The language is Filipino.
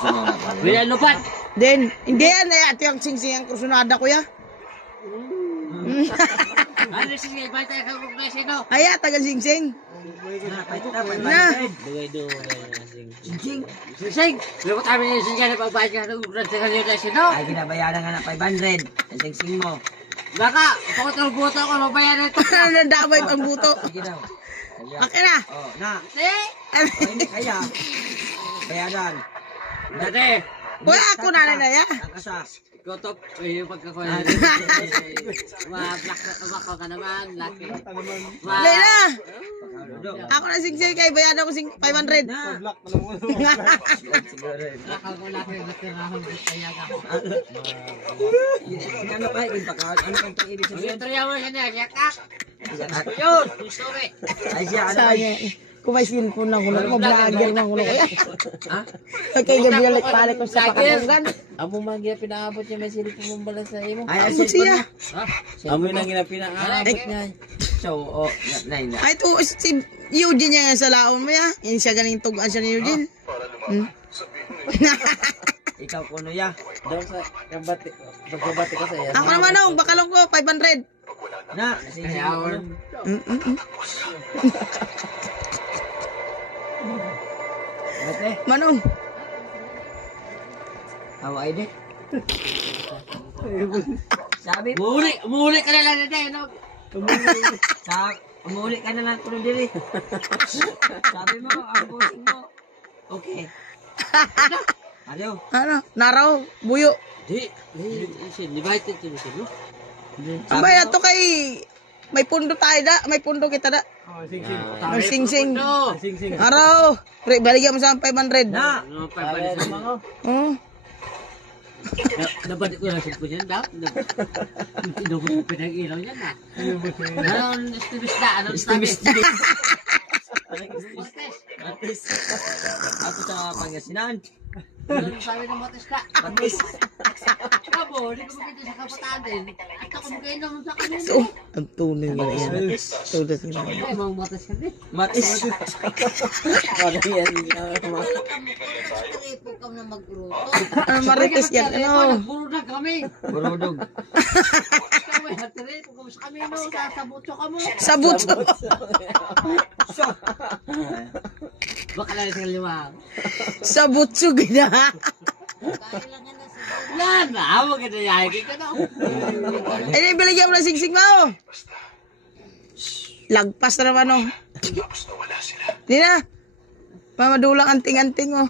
kursunada pa. Wala lupat. Then, hindi yan. Ito yung singsing ang kursunada, kuya. Ano sige, bata ka kung sino? Aya, taga singsing. Na. Dugay do. Sing. Sing. Lupat kami ni sing na pagbayad ka ng ulan sa kanyo na sino? Ay, ginabayaran ka na 500. Sing-sing mo. Baka, pakot ang buto ko, mabayaran ito. Nandamay pang buto. Sige daw. Akin na. Oh, na. Eh! Oh, hindi kaya. Bayaran. Dati, Kuya, ako na ya. Ang kasa. kotop, yung pagkakuha. Ma-black na tabako ka naman, laki. Lela. Ako na singsing kay bayaran ko 500. Na. Lakal ko laki, natirahan ko kaya ako. Ano pa? Ano kang pang-ibig Ang sabihin? itorya mo siya niya, yakak. Yun, sorry. Ay siya, ano ba? Saya. Kung may cellphone lang ko na, mag-vlogger lang ko na kuya. Ha? Kaya gabalik-balik ko sa pakatunggan. Amo man gina pinaabot niya may silip mo bala sa imo. Ay, Amo siya. Amo nang gina pinaabot niya. So, oh, na. Ay, ito si Eugene niya sa laon mo ya. Yan siya galing tugaan siya ni Eugene. Ikaw kuno ya. Daw sa kabati, pagbabati ko sa iya. Ako naman oh, bakalong ko, 500. Na, sing-sing mo kuno. Ate, Manong. hawa ay de. Sabi, Muli ka na lang din, no? umuli ka na lang kuno diri. Sabi mo, ang bossing mo. Okay. Ayaw. Ano? Naraw, buyo. Di ba ito no? Ang bayan to kay may pundo tayo da, may pundo kita da. Ang sing-sing. Araw, baligyan mo sa 500. Na. No, pabalik sa mga. Oh. Nabalik ko lang sa niyan, daw. Tinubos ko pinag-ilaw niyan, na. Anong estimist na? Anong estimist? Ako sa Pangasinan. Anong sabi ng matis ka? Matis. Kabo, hindi ko makita sa kapataan din. At ako magkainom sa kanila. So, ang tunay nga yan. Tunay nga yan. Ay, mga matis ka din. Matis. Ano yan? Tripo ka na magruto. Ano marites yan? Ano? Puro na kami. Burudog. Kami, tripo kami sa kami, no? Sa sabutso ka mo. Sa butso. Baka lang sa liwang. Sa butso gina. Yan na, huwag ka na yayagin ka na. Ay, baligyan mo na sing-sing mo. Lagpas na naman oh. Hindi na. Mamadulang anting-anting oh.